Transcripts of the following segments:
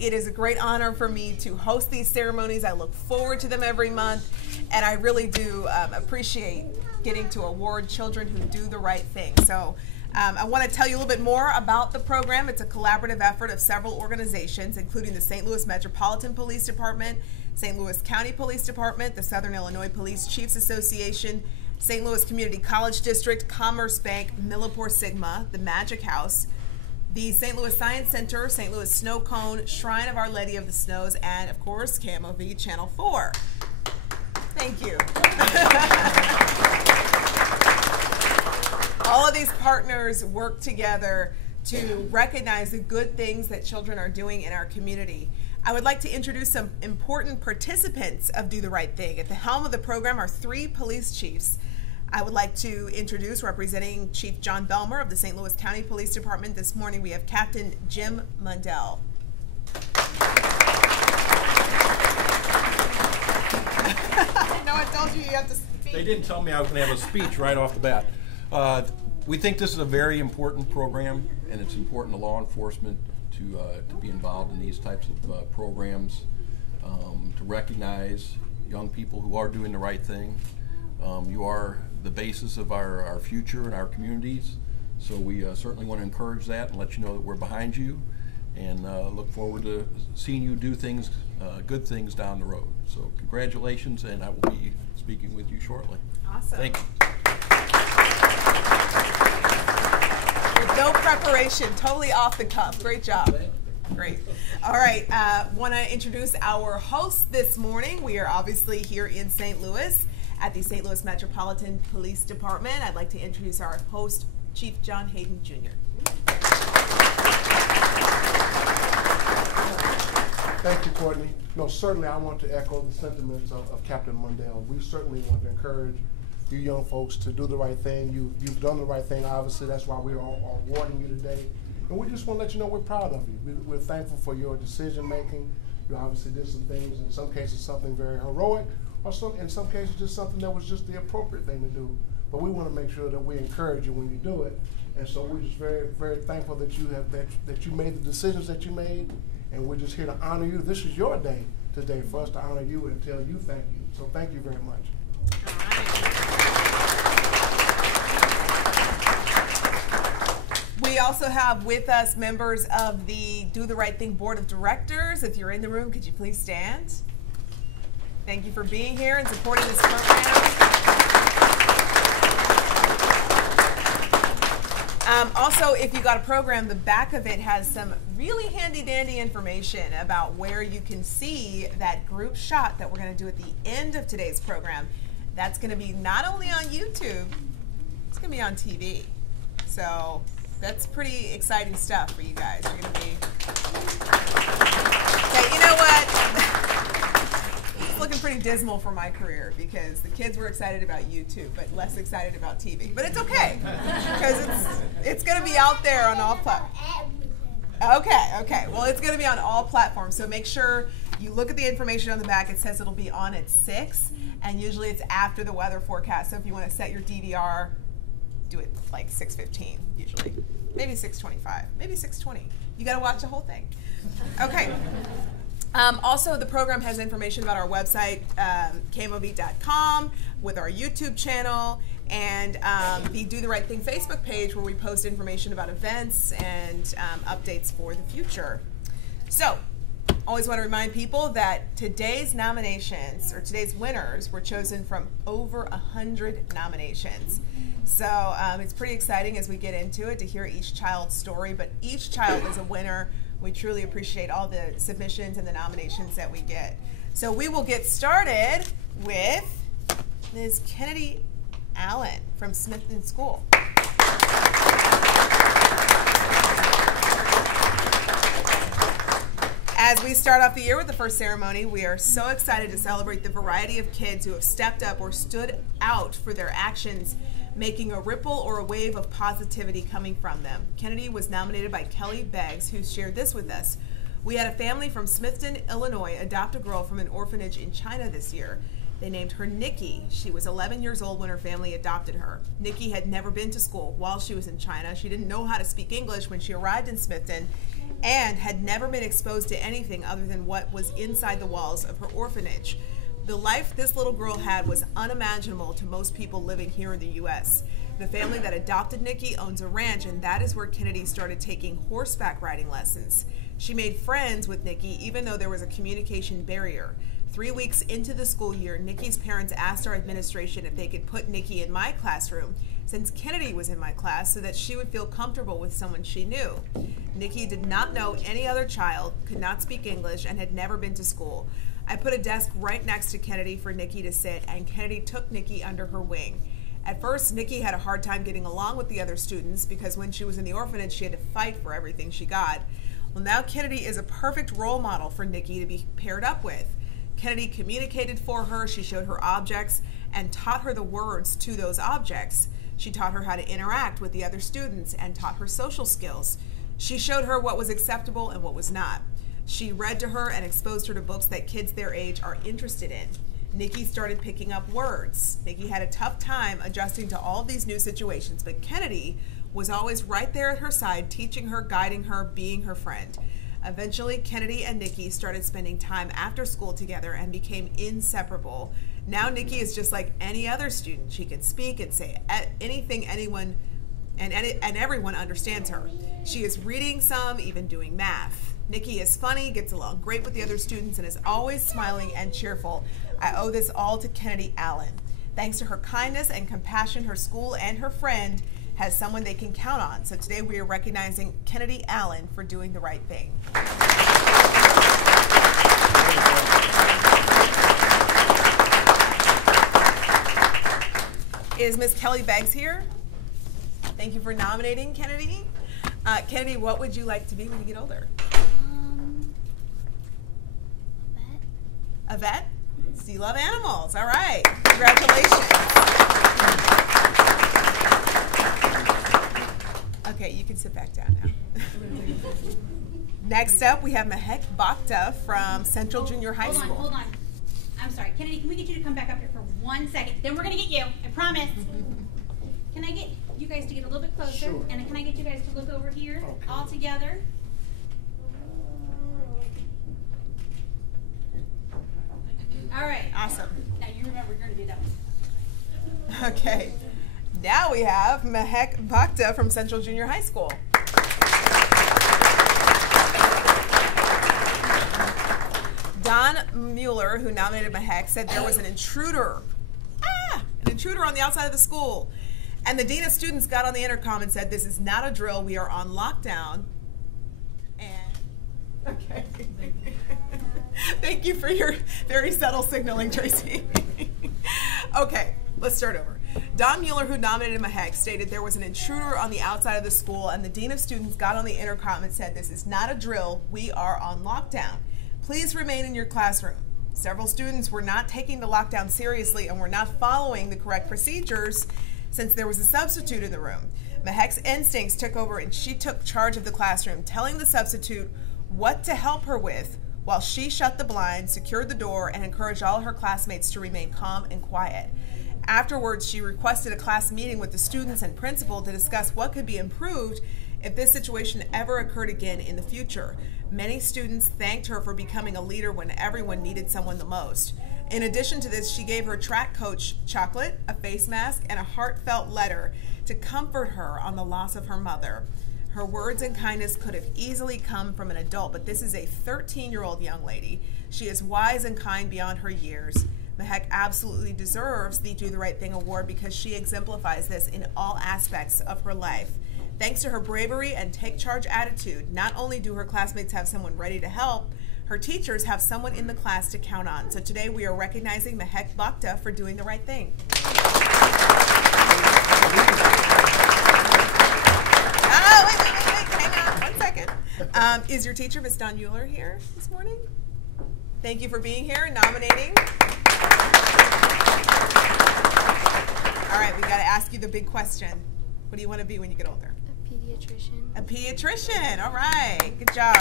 It is a great honor for me to host these ceremonies. I look forward to them every month, and I really do appreciate getting to award children who do the right thing. So I want to tell you a little bit more about the program. It's a collaborative effort of several organizations, including the St. Louis Metropolitan Police Department, St. Louis County Police Department, the Southern Illinois Police Chiefs Association, St. Louis Community College District, Commerce Bank, Millipore Sigma, the Magic House, the St. Louis Science Center, St. Louis Snow Cone, Shrine of Our Lady of the Snows, and of course, KMOV Channel 4. Thank you. All of these partners work together to recognize the good things that children are doing in our community. I would like to introduce some important participants of Do the Right Thing. At the helm of the program are 3 police chiefs. I would like to introduce, representing Chief John Belmer of the St. Louis County Police Department. This morning we have Captain Jim Mundell. No one told you have to speak. They didn't tell me I was going to have a speech right off the bat. We think this is a very important program, and it's important to law enforcement to be involved in these types of programs, to recognize young people who are doing the right thing. You are the basis of our future and our communities, so we certainly want to encourage that and let you know that we're behind you, and look forward to seeing you do things, good things down the road. So congratulations, and I will be speaking with you shortly. Awesome. Thank you. With no preparation, totally off the cuff. Great job. Great. All right, want to introduce our hosts this morning. We are obviously here in St. Louis at the St. Louis Metropolitan Police Department. I'd like to introduce our host, Chief John Hayden Jr. Thank you, Courtney. No, certainly I want to echo the sentiments of Captain Mundell. We certainly want to encourage you young folks to do the right thing. You've done the right thing, obviously. That's why we're all awarding you today. And we just want to let you know we're proud of you. We're thankful for your decision making. You obviously did some things, in some cases something very heroic, or in some cases just something that was just the appropriate thing to do. But we want to make sure that we encourage you when you do it. And so we're just very, very thankful that you made the decisions that you made, and we're just here to honor you. This is your day today for us to honor you and tell you thank you. So thank you very much. All right. We also have with us members of the Do the Right Thing Board of Directors. If you're in the room, could you please stand? Thank you for being here and supporting this program. Also, if you got a program, the back of it has some really handy-dandy information about where you can see that group shot that we're going to do at the end of today's program. That's going to be not only on YouTube, it's going to be on TV. So that's pretty exciting stuff for you guys. You're going to be... Okay, you know what? It's looking pretty dismal for my career because the kids were excited about YouTube, but less excited about TV. But it's okay because it's going to be out there on all platforms. Okay. Well, it's going to be on all platforms. So make sure you look at the information on the back. It says it'll be on at 6, and usually it's after the weather forecast. So if you want to set your DVR, do it like 6:15 usually. Maybe 6:25. Maybe 6:20. You got to watch the whole thing. Okay. Also, the program has information about our website, KMOV.com, with our YouTube channel, and the Do the Right Thing Facebook page where we post information about events and updates for the future. So, always want to remind people that today's nominations, or today's winners, were chosen from over 100 nominations. So it's pretty exciting as we get into it to hear each child's story, but each child is a winner. We truly appreciate all the submissions and the nominations that we get. So we will get started with Ms. Kennedy Allen from Smithton School. As we start off the year with the first ceremony, we are so excited to celebrate the variety of kids who have stepped up or stood out for their actions, making a ripple or a wave of positivity coming from them. Kennedy was nominated by Kelly Beggs, who shared this with us. We had a family from Smithton, Illinois, adopt a girl from an orphanage in China this year. They named her Nikki. She was 11 years old when her family adopted her. Nikki had never been to school while she was in China. She didn't know how to speak English when she arrived in Smithton, and had never been exposed to anything other than what was inside the walls of her orphanage. The life this little girl had was unimaginable to most people living here in the U.S. The family that adopted Nikki owns a ranch, and that is where Kennedy started taking horseback riding lessons. She made friends with Nikki even though there was a communication barrier. 3 weeks into the school year, Nikki's parents asked our administration if they could put Nikki in my classroom since Kennedy was in my class so that she would feel comfortable with someone she knew. Nikki did not know any other child, could not speak English, and had never been to school. I put a desk right next to Kennedy for Nikki to sit, and Kennedy took Nikki under her wing. At first, Nikki had a hard time getting along with the other students because when she was in the orphanage, she had to fight for everything she got. Well, now Kennedy is a perfect role model for Nikki to be paired up with. Kennedy communicated for her, she showed her objects, and taught her the words to those objects. She taught her how to interact with the other students and taught her social skills. She showed her what was acceptable and what was not. She read to her and exposed her to books that kids their age are interested in. Nikki started picking up words. Nikki had a tough time adjusting to all of these new situations, but Kennedy was always right there at her side, teaching her, guiding her, being her friend. Eventually, Kennedy and Nikki started spending time after school together and became inseparable. Now Nikki is just like any other student. She can speak and say anything anyone and everyone understands her. She is reading some, even doing math. Nikki is funny, gets along great with the other students, and is always smiling and cheerful. I owe this all to Kennedy Allen. Thanks to her kindness and compassion, her school and her friend has someone they can count on. So today we are recognizing Kennedy Allen for doing the right thing. Is Miss Kelly Beggs here? Thank you for nominating Kennedy. Kennedy, what would you like to be when you get older? A vet? So you love animals. All right. Congratulations. Okay, you can sit back down now. Next up, we have Mehek Bhakta from Central Junior High School. Hold on. I'm sorry. Kennedy, can we get you to come back up here for 1 second? Then we're going to get you. I promise. Can I get you guys to get a little bit closer? Sure. And can I get you guys to look over here all together? All right. Awesome. Now you remember you're going to do that one. Okay. Now we have Mehek Bhakta from Central Junior High School. Don Mueller, who nominated Mehek, said there was an intruder. An intruder on the outside of the school. And the dean of students got on the intercom and said, "This is not a drill. We are on lockdown." And okay. Thank you for your very subtle signaling, Tracy. Okay, let's start over. Don Mueller, who nominated Mehek, stated there was an intruder on the outside of the school, and the dean of students got on the intercom and said, "This is not a drill. We are on lockdown. Please remain in your classroom." Several students were not taking the lockdown seriously and were not following the correct procedures since there was a substitute in the room. Mehek's instincts took over and she took charge of the classroom, telling the substitute what to help her with while she shut the blinds, secured the door, and encouraged all her classmates to remain calm and quiet. Afterwards, she requested a class meeting with the students and principal to discuss what could be improved if this situation ever occurred again in the future. Many students thanked her for becoming a leader when everyone needed someone the most. In addition to this, she gave her track coach chocolate, a face mask, and a heartfelt letter to comfort her on the loss of her mother. Her words and kindness could have easily come from an adult, but this is a 13-year-old young lady. She is wise and kind beyond her years. Mehek absolutely deserves the Do the Right Thing award because she exemplifies this in all aspects of her life. Thanks to her bravery and take charge attitude, not only do her classmates have someone ready to help, her teachers have someone in the class to count on. So today we are recognizing Mehek Bhakta for doing the right thing. Oh, wait, hang on 1 second. Is your teacher, Ms. Don Mueller, here this morning? Thank you for being here and nominating. All right, we got to ask you the big question. What do you want to be when you get older? A pediatrician. A pediatrician. All right. Good job.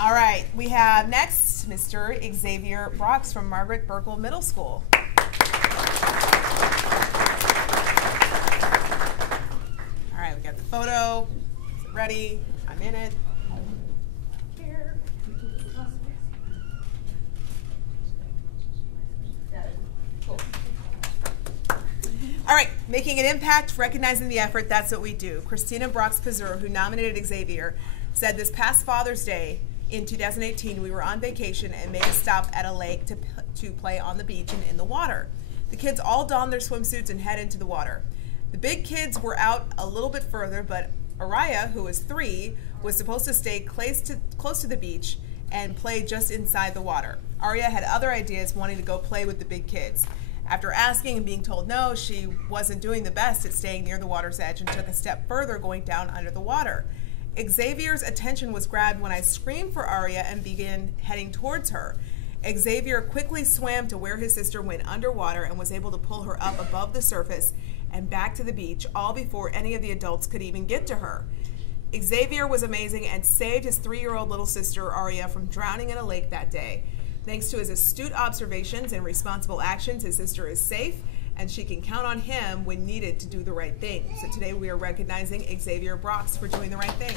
All right. We have next Mr. Xavier Brox from Margaret Burkle Middle School. All right. We got the photo ready. I'm in it. Here. Cool. All right, making an impact, recognizing the effort, that's what we do. Christina Brox-Pazur, who nominated Xavier, said this past Father's Day in 2018, we were on vacation and made a stop at a lake to play on the beach and in the water. The kids all donned their swimsuits and head into the water. The big kids were out a little bit further, but Arianna, who was 3, was supposed to stay close to the beach and play just inside the water. Arianna had other ideas, wanting to go play with the big kids. After asking and being told no, she wasn't doing the best at staying near the water's edge and took a step further, going down under the water. Xavier's attention was grabbed when I screamed for Arianna and began heading towards her. Xavier quickly swam to where his sister went underwater and was able to pull her up above the surface and back to the beach, all before any of the adults could even get to her. Xavier was amazing and saved his 3-year-old little sister, Arianna, from drowning in a lake that day. Thanks to his astute observations and responsible actions, his sister is safe, and she can count on him when needed to do the right thing. So today we are recognizing Xavier Brox for doing the right thing.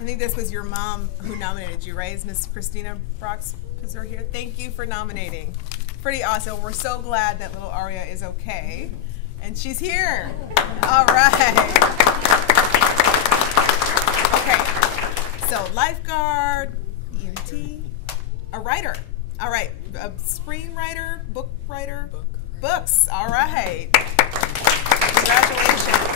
I think this was your mom who nominated you, right? Is Miss Christina Brox-Pazur here? Thank you for nominating. Pretty awesome. We're so glad that little Arianna is okay. And she's here. All right. Okay. So lifeguard, EMT, a writer. All right. A screenwriter, book writer? Books. All right. Congratulations.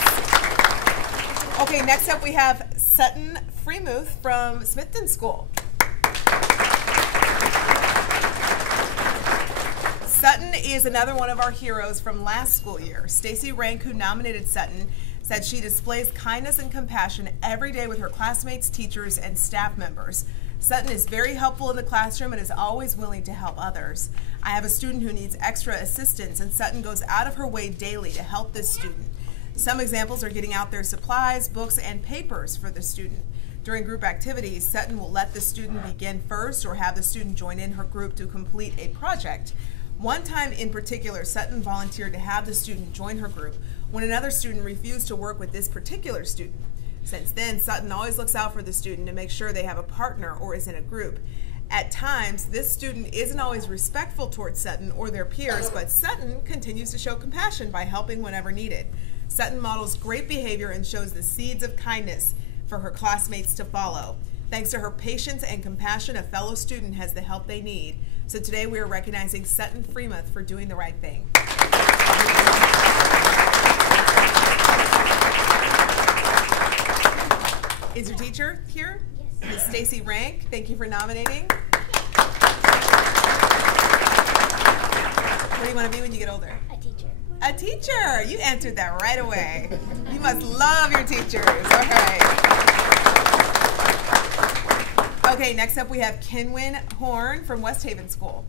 Okay, next up we have Sutton Freemuth from Smithton School. Sutton is another one of our heroes from last school year. Stacy Rank, who nominated Sutton, said she displays kindness and compassion every day with her classmates, teachers, and staff members. Sutton is very helpful in the classroom and is always willing to help others. I have a student who needs extra assistance, and Sutton goes out of her way daily to help this student. Some examples are getting out their supplies, books, and papers for the student. During group activities, Sutton will let the student begin first or have the student join in her group to complete a project. One time in particular, Sutton volunteered to have the student join her group when another student refused to work with this particular student. Since then, Sutton always looks out for the student to make sure they have a partner or is in a group. At times, this student isn't always respectful towards Sutton or their peers, but Sutton continues to show compassion by helping whenever needed. Sutton models great behavior and shows the seeds of kindness for her classmates to follow. Thanks to her patience and compassion, a fellow student has the help they need. So today we are recognizing Sutton Freemuth for doing the right thing. Is your teacher here? Yes. Ms. Stacy Rank, thank you for nominating. What do you want to be when you get older? A teacher. A teacher! You answered that right away. You must love your teachers. All right. Okay, next up we have Kenwyn Horn from West Haven School.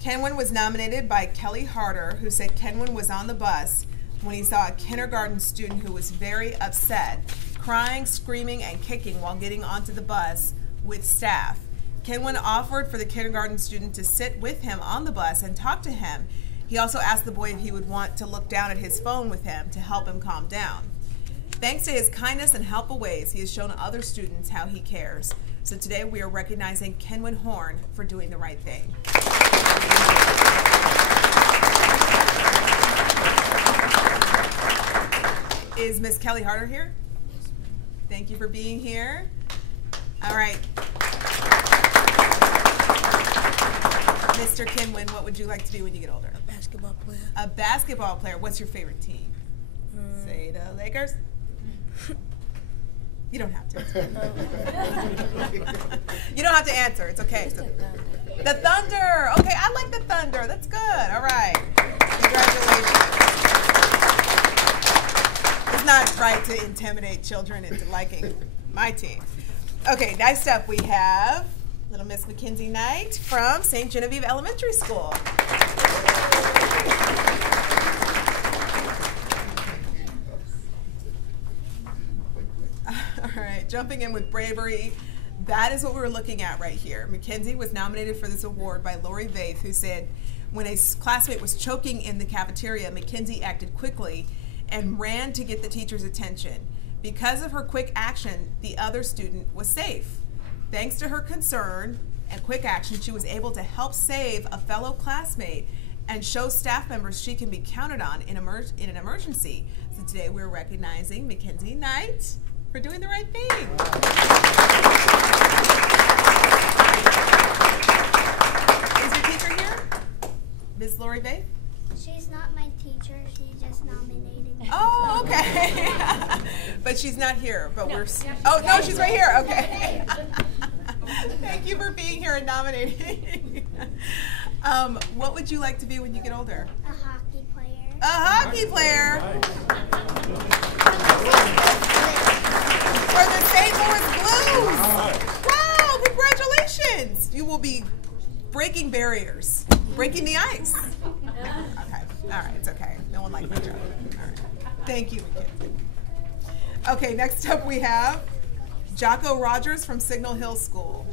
Kenwyn was nominated by Kelly Harder, who said Kenwyn was on the bus when he saw a kindergarten student who was very upset, crying, screaming, and kicking while getting onto the bus with staff. Kenwyn offered for the kindergarten student to sit with him on the bus and talk to him. He also asked the boy if he would want to look down at his phone with him to help him calm down. Thanks to his kindness and helpful ways, he has shown other students how he cares. So today we are recognizing Kenwyn Horn for doing the right thing. Is Miss Kelly Harder here? Thank you for being here. All right. Mr. Kenwyn, what would you like to be when you get older? A basketball player. A basketball player. What's your favorite team? Say the Lakers. You don't have to. You don't have to answer. It's okay. The Thunder. Okay, I like the Thunder. That's good. All right. Congratulations. It's not right to intimidate children into liking my team. Okay, next up we have little Miss Mackenzie Knight from St. Genevieve Elementary School. All right, jumping in with bravery, That is what we were looking at right here. Mackenzie was nominated for this award by Lori Vaith, who said when a classmate was choking in the cafeteria, Mackenzie acted quickly and ran to get the teacher's attention. Because of her quick action, the other student was safe. Thanks to her concern and quick action, she was able to help save a fellow classmate and show staff members she can be counted on in an emergency. So today we're recognizing Mackenzie Knight for doing the right thing. Is your teacher here? Ms. Lori Vaith? She's not my teacher, she just nominated me. Oh, okay. But she's not here, but we're, oh, no, she's right here, okay. Thank you for being here and nominating. What would you like to be when you get older? A hockey player. A hockey player. For the St. Louis Blues. Wow, congratulations. You will be breaking barriers, breaking the ice. Okay, all right, it's okay. No one liked my job. All right. Thank you, Mackenzie. Okay, next up we have Jocko Rogers from Signal Hill School.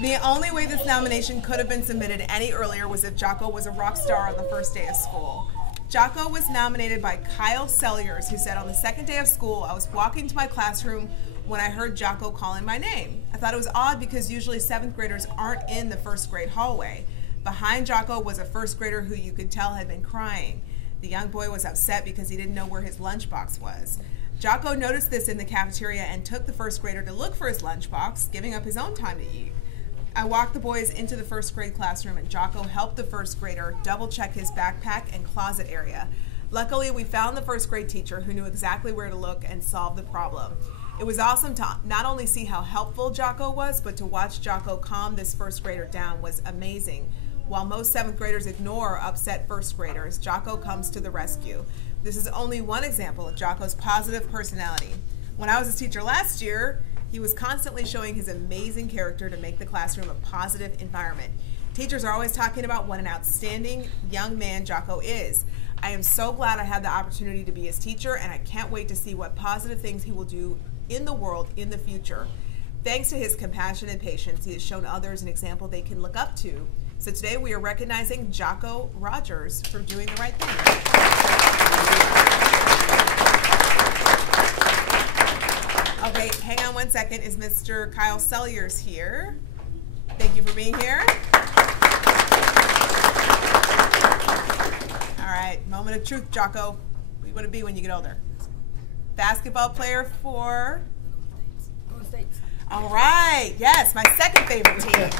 The only way this nomination could have been submitted any earlier was if Jocko was a rock star on the first day of school. Jocko was nominated by Kyle Selliers, who said, on the second day of school, I was walking to my classroom when I heard Jocko calling my name. I thought it was odd because usually 7th graders aren't in the first grade hallway. Behind Jocko was a first grader who you could tell had been crying. The young boy was upset because he didn't know where his lunchbox was. Jocko noticed this in the cafeteria and took the first grader to look for his lunchbox, giving up his own time to eat. I walked the boys into the first grade classroom and Jocko helped the first grader double check his backpack and closet area. Luckily, we found the first grade teacher who knew exactly where to look and solve the problem. It was awesome to not only see how helpful Jocko was, but to watch Jocko calm this first grader down was amazing. While most 7th graders ignore upset first graders, Jocko comes to the rescue. This is only one example of Jocko's positive personality. When I was his teacher last year, he was constantly showing his amazing character to make the classroom a positive environment. Teachers are always talking about what an outstanding young man Jocko is. I am so glad I had the opportunity to be his teacher, and I can't wait to see what positive things he will do in the world in the future. Thanks to his compassion and patience, he has shown others an example they can look up to. So today we are recognizing Jocko Rogers for doing the right thing. Okay, hang on one second. Is Mr. Kyle Selliers here? Thank you for being here. All right, moment of truth, Jocko. What do you want to be when you get older? Basketball player for? All right, yes, my second favorite team.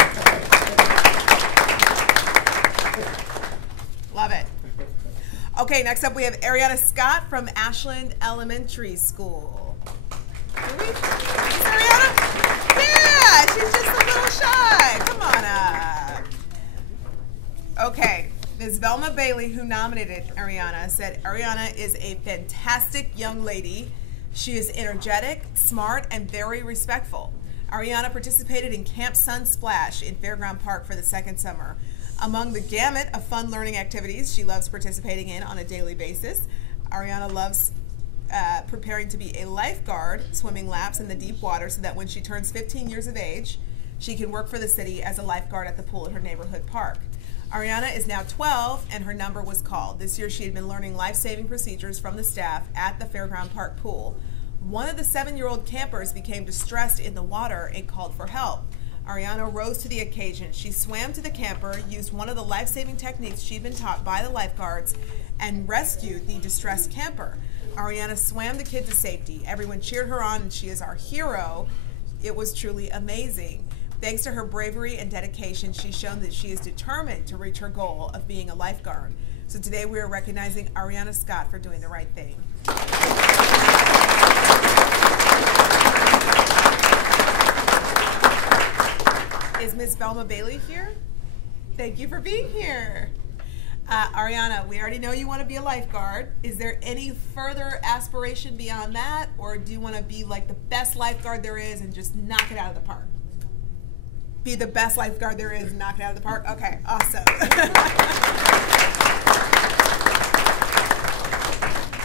Love it. Okay, next up we have Arianna Scott from Ashland Elementary School. Is Arianna? Yeah, she's just a little shy. Come on up. Okay, Ms. Velma Bailey, who nominated Arianna, said Arianna is a fantastic young lady. She is energetic, smart, and very respectful. Arianna participated in Camp Sun Splash in Fairground Park for the second summer. Among the gamut of fun learning activities she loves participating in on a daily basis, Arianna loves preparing to be a lifeguard, swimming laps in the deep water so that when she turns 15 years of age, she can work for the city as a lifeguard at the pool at her neighborhood park. Arianna is now 12 and her number was called. This year she had been learning life-saving procedures from the staff at the Fairground Park pool. One of the 7-year-old campers became distressed in the water and called for help. Arianna rose to the occasion. She swam to the camper, used one of the life-saving techniques she'd been taught by the lifeguards, and rescued the distressed camper. Arianna swam the kid to safety. Everyone cheered her on, and she is our hero. It was truly amazing. Thanks to her bravery and dedication, she's shown that she is determined to reach her goal of being a lifeguard. So today we are recognizing Arianna Scott for doing the right thing. Is Miss Velma Bailey here? Thank you for being here. Arianna, we already know you want to be a lifeguard. Is there any further aspiration beyond that, or do you want to be like the best lifeguard there is and just knock it out of the park? Be the best lifeguard there is and knock it out of the park? Okay, awesome.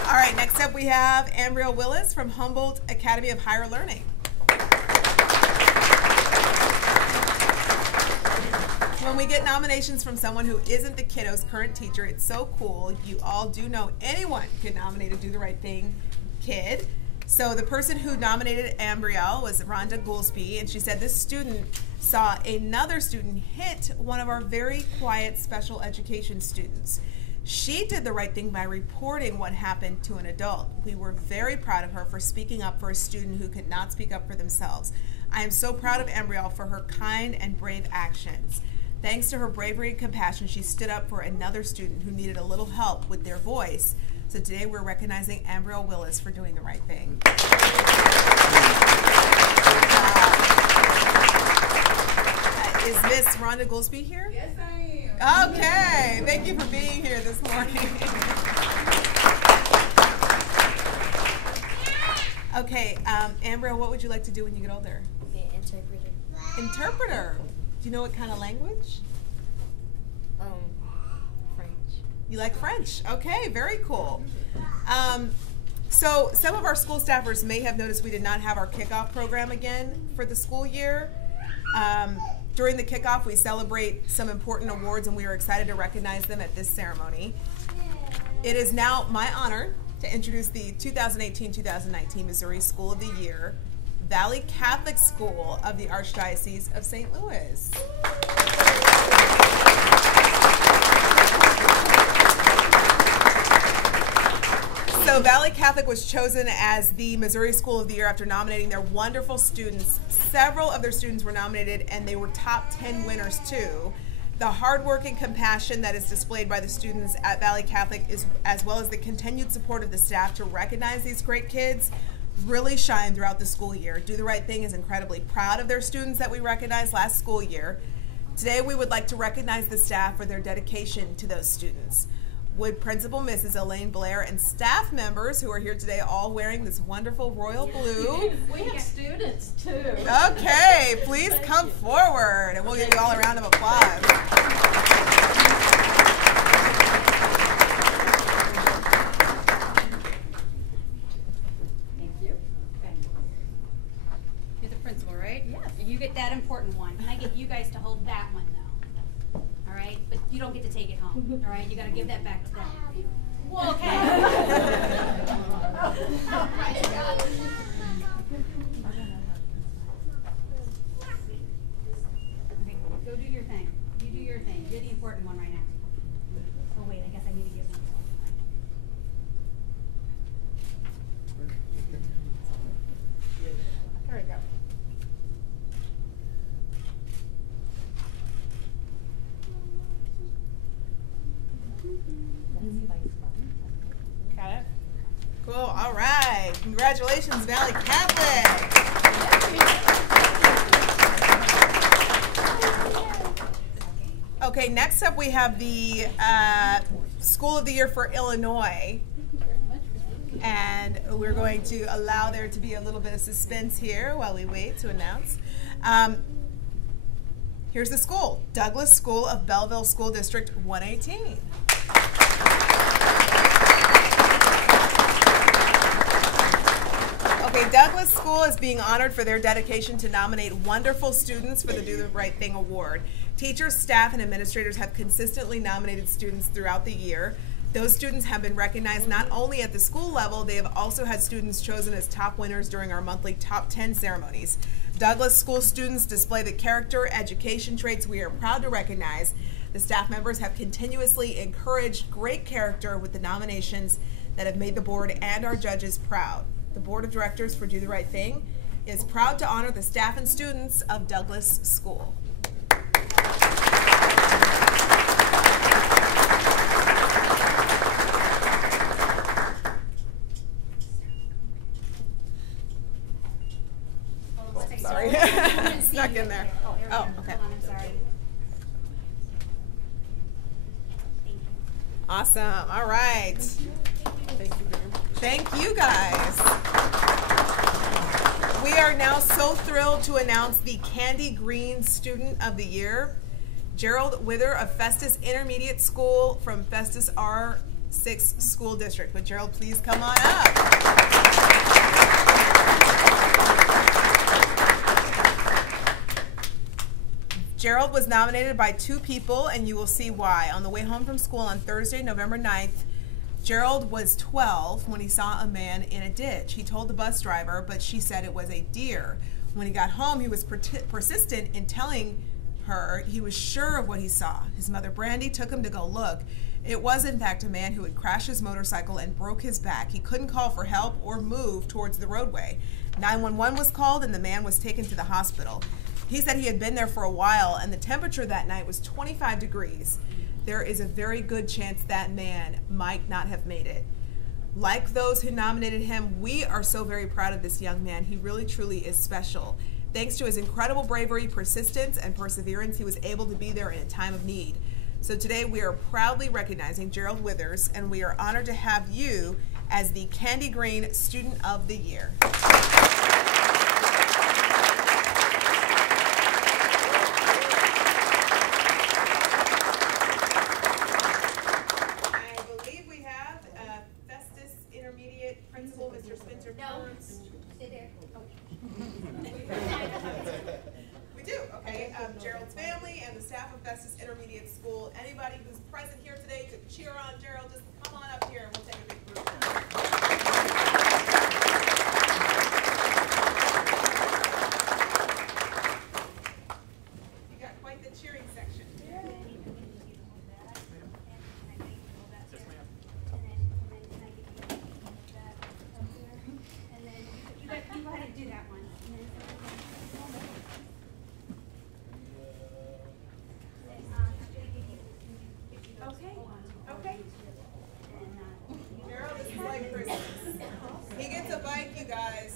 All right, next up we have Ambria Willis from Humboldt Academy of Higher Learning. When we get nominations from someone who isn't the kiddo's current teacher, it's so cool. You all do know anyone could nominate a Do the Right Thing kid. So the person who nominated Ambria was Rhonda Goolsby, and she said this student saw another student hit one of our very quiet special education students. She did the right thing by reporting what happened to an adult. We were very proud of her for speaking up for a student who could not speak up for themselves. I am so proud of Ambria for her kind and brave actions. Thanks to her bravery and compassion, she stood up for another student who needed a little help with their voice. So today we're recognizing Ambria Willis for doing the right thing. Is Miss Rhonda Goolsby here? Yes, I am. Okay, thank you for being here this morning. Okay, Ambria, what would you like to do when you get older? Be an interpreter. Interpreter. Do you know what kind of language? French. You like French. Okay, very cool. So some of our school staffers may have noticed we did not have our kickoff program again for the school year. During the kickoff, we celebrate some important awards, and we are excited to recognize them at this ceremony. It is now my honor to introduce the 2018-2019 Missouri School of the Year, Valley Catholic School of the Archdiocese of St. Louis. So Valley Catholic was chosen as the Missouri School of the Year after nominating their wonderful students. Several of their students were nominated, and they were top 10 winners too. The hard work and compassion that is displayed by the students at Valley Catholic, as well as the continued support of the staff to recognize these great kids, really shine throughout the school year. Do the Right Thing is incredibly proud of their students that we recognized last school year. Today we would like to recognize the staff for their dedication to those students. Would Principal Mrs. Elaine Blair and staff members who are here today all wearing this wonderful royal blue. We have students too. Okay, please come forward and we'll give you all a round of applause. Thank you. Okay. You're the principal, right? Yes. You get that important one. Can I get you guys to hold that one, though? All right? But you don't get to take it home. All right? You got to give that back to them. Well, okay. Okay, go do your thing. You do your thing. You're the important one right now. Oh, wait, I guess I need to give them. There we go. Got it? Cool, all right. Congratulations, Valley Catholic. Okay, next up we have the School of the Year for Illinois. And we're going to allow there to be a little bit of suspense here while we wait to announce. Here's the school, Douglas School of Belleville School District 118. Okay, Douglas School is being honored for their dedication to nominate wonderful students for the Do the Right Thing Award. Teachers, staff, and administrators have consistently nominated students throughout the year. Those students have been recognized not only at the school level, they have also had students chosen as top winners during our monthly Top 10 ceremonies. Douglas School students display the character, education traits we are proud to recognize. The staff members have continuously encouraged great character with the nominations that have made the board and our judges proud. The Board of Directors for Do the Right Thing is proud to honor the staff and students of Douglas School. Sorry. Stuck in there. Oh, okay. Hold on, I'm sorry. Thank you. Awesome. All right. Thank you guys. We are now so thrilled to announce the Candy Green Student of the Year. Gerald Wither of Festus Intermediate School from Festus R. 6 School District. Would Gerald please come on up? Gerald was nominated by 2 people, and you will see why. On the way home from school on Thursday, November 9th, Gerald was 12 when he saw a man in a ditch. He told the bus driver, but she said it was a deer. When he got home, he was persistent in telling her he was sure of what he saw. His mother, Brandy, took him to go look. It was, in fact, a man who had crashed his motorcycle and broke his back. He couldn't call for help or move towards the roadway. 911 was called, and the man was taken to the hospital. He said he had been there for a while, and the temperature that night was 25 degrees. There is a very good chance that man might not have made it. Like those who nominated him, we are so very proud of this young man. He really, truly is special. Thanks to his incredible bravery, persistence, and perseverance, he was able to be there in a time of need. So today we are proudly recognizing Gerald Withers, and we are honored to have you as the Candy Green Student of the Year. Gerald's family and the staff of Festus Intermediate School. Anybody who's present here today to cheer on Gerald, just come on up here and we'll take a big group. You got quite the cheering section. You go ahead and do that one. Okay. Gerald, this is like Christmas. He gets a bike, you guys.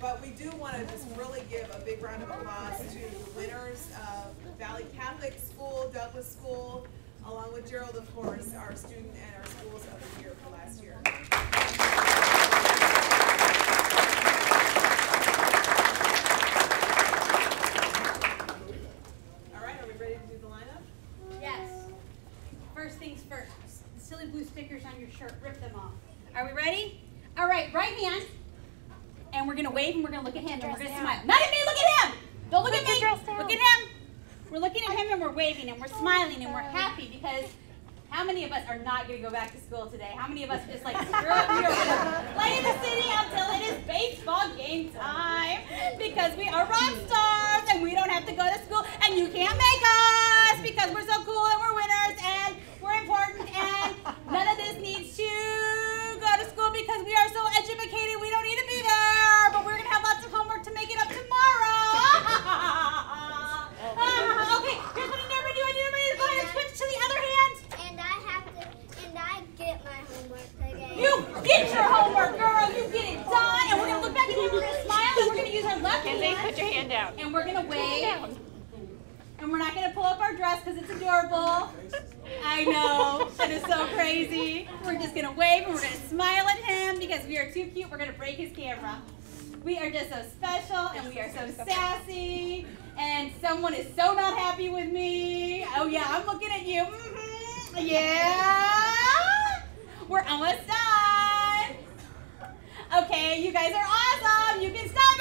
But we do want to just really give a big round of applause to the winners of Valley Catholic School, Douglas School, along with Gerald, of course, our student and our schools of the year for last year. All right, are we ready to do the lineup? Yes. First things first, the silly blue stickers on your shirt, rip them off. Are we ready? All right, right hand. And we're going to wave and we're going to look at him and we're going to smile. Not at me, look at him! Don't look at me, look at him. We're looking at him and we're waving and we're smiling and we're happy because how many of us are not going to go back to school today? How many of us are just like, screw it, we are going to play in the city until it is baseball game time because we are rock stars and we don't have to go to school and you can't make us because we're so cool and we're winners and we're important and none of this needs to go to school because we are so educated we don't need to be there, but we're going to have lots of homework to make it up tomorrow. Okay, here's what I never do. I never do. Go ahead and switch to the other hand. And I get my homework today. You get your homework, girl. You get it done. And we're going to look back at him. We're going to smile. And we're going to use our left hand. Put your hand down. And we're going to wave. And we're not going to pull up our dress because it's adorable. I know. That is so crazy. We're just going to wave and we're going to smile at him because we are too cute. We're going to break his camera. We are just so special and we are so sassy. And someone is so not happy with me. Oh, yeah, I'm looking at you. Mm-hmm. Yeah. We're almost done. Okay, you guys are awesome. You can stop